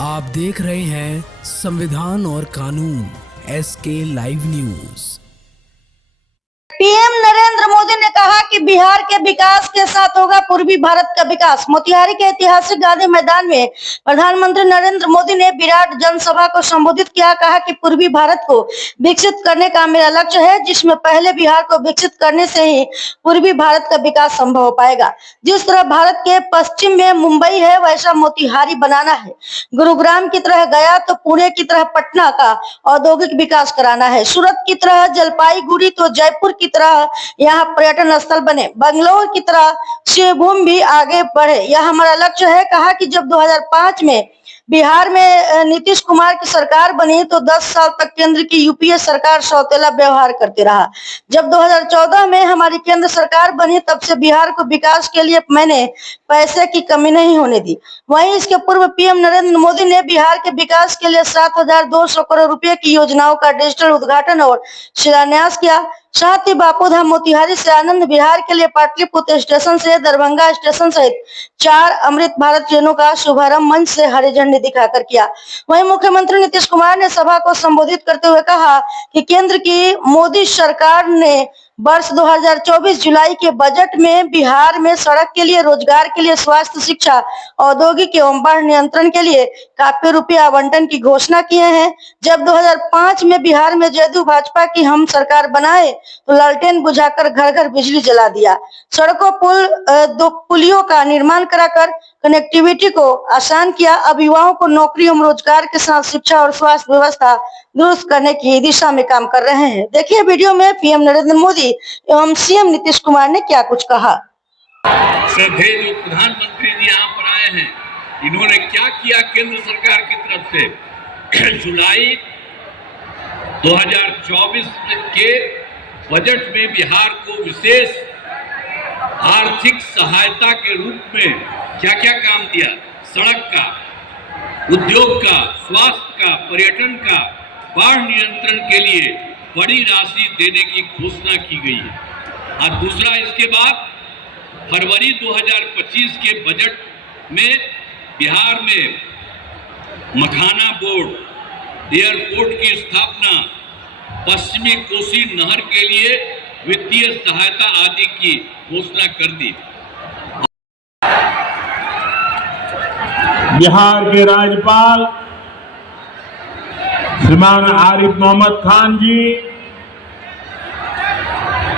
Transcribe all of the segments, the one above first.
आप देख रहे हैं संविधान और कानून SK live news. PM Narendra Modi ने कहा कि बिहार के विकास के साथ होगा पूर्वी भारत का विकास। मोतिहारी के ऐतिहासिक गांधी मैदान में प्रधानमंत्री नरेंद्र मोदी ने विराट जनसभा को संबोधित किया। कहा कि पूर्वी भारत को विकसित करने का मेरा लक्ष्य है, जिसमें पहले बिहार को विकसित करने से ही पूर्वी भारत का विकास संभव हो पाएगा। जिस तरह भारत के पश्चिम में मुंबई है, वैसा मोतिहारी बनाना है। गुरुग्राम की तरह गया तो पुणे की तरह पटना का औद्योगिक विकास कराना है। सूरत की तरह जलपाईगुड़ी तो जयपुर की तरह यहाँ पर्यटन स्थल बने। बंगलोर की तरह शिवभूमि भी आगे बढ़े, यह हमारा लक्ष्य है। कहा कि जब 2005 में बिहार में नीतीश कुमार की सरकार बनी तो 10 साल तक केंद्र की यूपीए सरकार सौतेला व्यवहार करती रहा। जब 2014 में हमारी केंद्र सरकार बनी, तब से बिहार को विकास के लिए मैंने पैसे की कमी नहीं होने दी। वहीं इसके पूर्व पीएम नरेंद्र मोदी ने बिहार के विकास के लिए 7,200 करोड़ रुपए की योजनाओं का डिजिटल उद्घाटन और शिलान्यास किया। साथ ही बापूधाम मोतिहारी से आनंद विहार के लिए पाटलिपुत्र स्टेशन से दरभंगा स्टेशन सहित 4 अमृत भारत ट्रेनों का शुभारंभ मंच से हरी झंडी दिखाकर किया। वहीं मुख्यमंत्री नीतीश कुमार ने सभा को संबोधित करते हुए कहा कि केंद्र की मोदी सरकार ने वर्ष 2024 जुलाई के बजट में बिहार में सड़क के लिए, रोजगार के लिए, स्वास्थ्य, शिक्षा, औद्योगिक एवं बाढ़ नियंत्रण के लिए काफी रुपए आवंटन की घोषणा किए हैं। जब 2005 में बिहार में जदयू भाजपा की हम सरकार बनाए तो लालटेन बुझाकर घर घर बिजली जला दिया। सड़कों, दो पुलियों का निर्माण कराकर कनेक्टिविटी को आसान किया। अब युवाओं को नौकरी एवं रोजगार के साथ शिक्षा और स्वास्थ्य व्यवस्था दुरुस्त करने की दिशा में काम कर रहे हैं। देखिए वीडियो में पीएम नरेंद्र मोदी एवं सीएम नीतीश कुमार ने क्या कुछ कहा। श्रद्धेय जो प्रधानमंत्री जी यहाँ पर आए हैं, इन्होंने क्या किया केंद्र सरकार की तरफ से। जुलाई 2024 के बजट में बिहार को विशेष आर्थिक सहायता के रूप में क्या क्या काम दिया। सड़क का, उद्योग का, स्वास्थ्य का, पर्यटन का, बाढ़ नियंत्रण के लिए बड़ी राशि देने की घोषणा की गई है। और दूसरा, इसके बाद फरवरी 2025 के बजट में बिहार में मखाना बोर्ड, एयरपोर्ट की स्थापना, पश्चिमी कोसी नहर के लिए वित्तीय सहायता आदि की घोषणा कर दी। बिहार के राज्यपाल श्रीमान आरिफ मोहम्मद खान जी,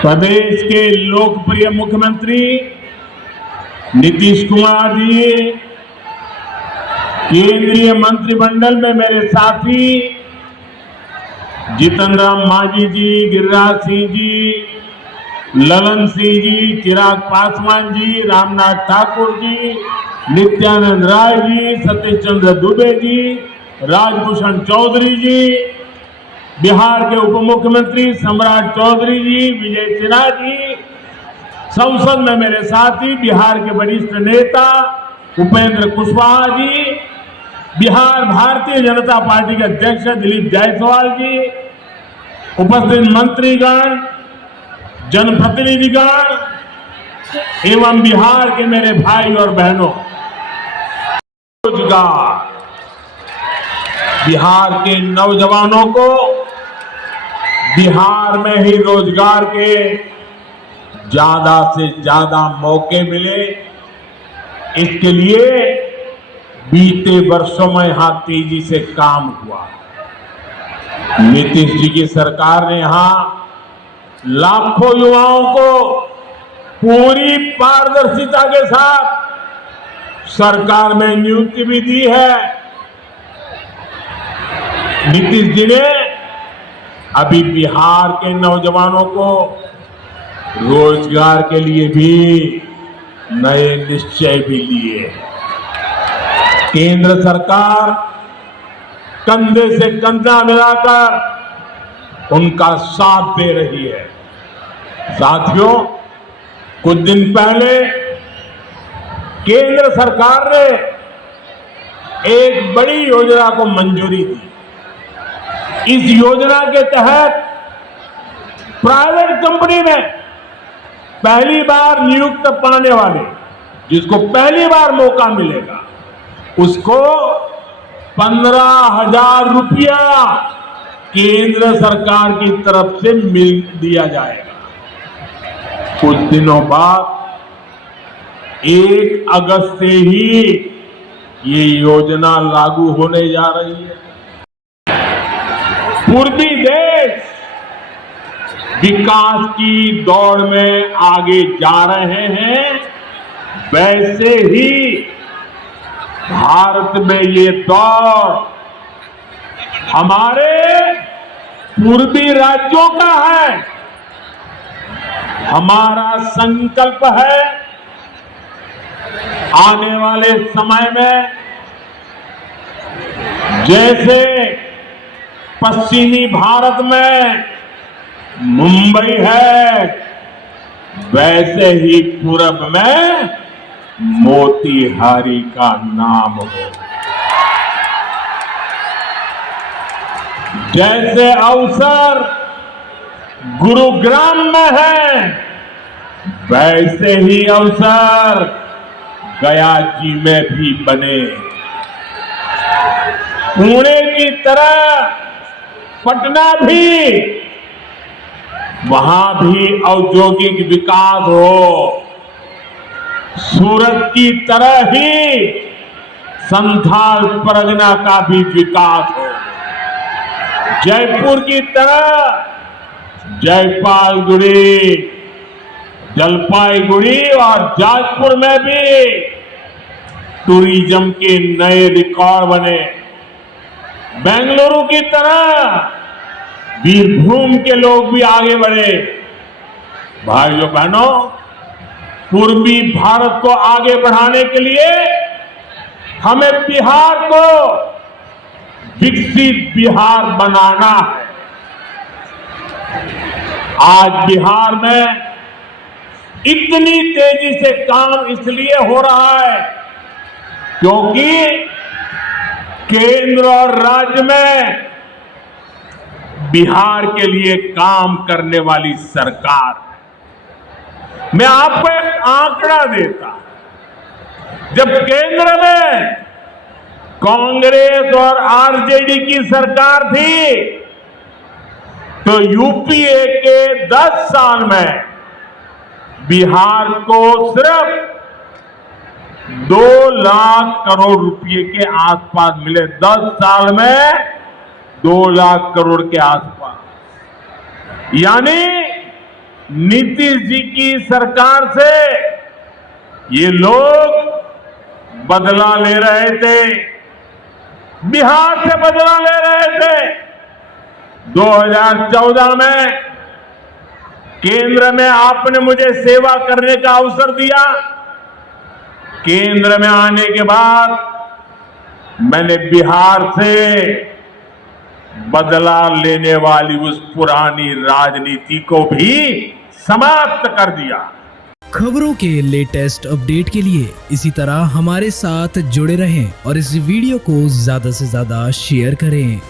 प्रदेश के लोकप्रिय मुख्यमंत्री नीतीश कुमार जी, केंद्रीय मंत्रिमंडल में मेरे साथी जीतन राम मांझी जी, गिरिराज सिंह जी, ललन सिंह जी, चिराग पासवान जी, रामनाथ ठाकुर जी, नित्यानंद राय जी, सतीश चंद्र दुबे जी, राजभूषण चौधरी जी, बिहार के उप मुख्यमंत्री सम्राट चौधरी जी, विजय सिन्हा जी, संसद में मेरे साथी बिहार के वरिष्ठ नेता उपेंद्र कुशवाहा जी, बिहार भारतीय जनता पार्टी के अध्यक्ष दिलीप जायसवाल जी, उपस्थित मंत्रीगण, जनप्रतिनिधिगण एवं बिहार के मेरे भाई और बहनों, रोजगार, बिहार के नौजवानों को बिहार में ही रोजगार के ज्यादा से ज्यादा मौके मिले, इसके लिए बीते वर्षों में यहां तेजी से काम हुआ। नीतीश जी की सरकार ने यहां लाखों युवाओं को पूरी पारदर्शिता के साथ सरकार में नियुक्ति भी दी है। नीतीश जी ने अभी बिहार के नौजवानों को रोजगार के लिए भी नए निश्चय भी लिए। केंद्र सरकार कंधे से कंधा मिलाकर उनका साथ दे रही है। साथियों, कुछ दिन पहले केंद्र सरकार ने एक बड़ी योजना को मंजूरी दी। इस योजना के तहत प्राइवेट कंपनी में पहली बार नियुक्त पाने वाले, जिसको पहली बार मौका मिलेगा, उसको 15,000 रुपया केंद्र सरकार की तरफ से मिल दिया जाएगा। कुछ दिनों बाद 1 अगस्त से ही ये योजना लागू होने जा रही है। पूर्वी देश विकास की दौड़ में आगे जा रहे हैं, वैसे ही भारत में ये दौर हमारे पूर्वी राज्यों का है। हमारा संकल्प है आने वाले समय में जैसे पश्चिमी भारत में मुंबई है, वैसे ही पूरब में मोतीहारी का नाम हो। जैसे अवसर गुरुग्राम में है, वैसे ही अवसर गया जी में भी बने। पुणे की तरह पटना भी, वहां भी औद्योगिक विकास हो। सूरत की तरह ही संथाल परगना का भी विकास हो। जयपुर की तरह जयपालगुड़ी, जलपाईगुड़ी और जाजपुर में भी टूरिज्म के नए रिकॉर्ड बने। बेंगलुरु की तरह बीरभूम के लोग भी आगे बढ़े। भाइयों बहनों, पूर्वी भारत को आगे बढ़ाने के लिए हमें बिहार को विकसित बिहार बनाना है। आज बिहार में इतनी तेजी से काम इसलिए हो रहा है क्योंकि केंद्र और राज्य में बिहार के लिए काम करने वाली सरकार है। मैं आपको एक आंकड़ा देता, जब केंद्र में कांग्रेस और आरजेडी की सरकार थी तो यूपीए के 10 साल में बिहार को सिर्फ 2 लाख करोड़ रुपए के आसपास मिले। 10 साल में 2 लाख करोड़ के आसपास। यानी नीतीश जी की सरकार से ये लोग बदला ले रहे थे, बिहार से बदला ले रहे थे। 2014 में केंद्र में आपने मुझे सेवा करने का अवसर दिया। केंद्र में आने के बाद मैंने बिहार से बदला लेने वाली उस पुरानी राजनीति को भी समाप्त कर दिया। खबरों के लेटेस्ट अपडेट के लिए इसी तरह हमारे साथ जुड़े रहें और इस वीडियो को ज्यादा से ज्यादा शेयर करें।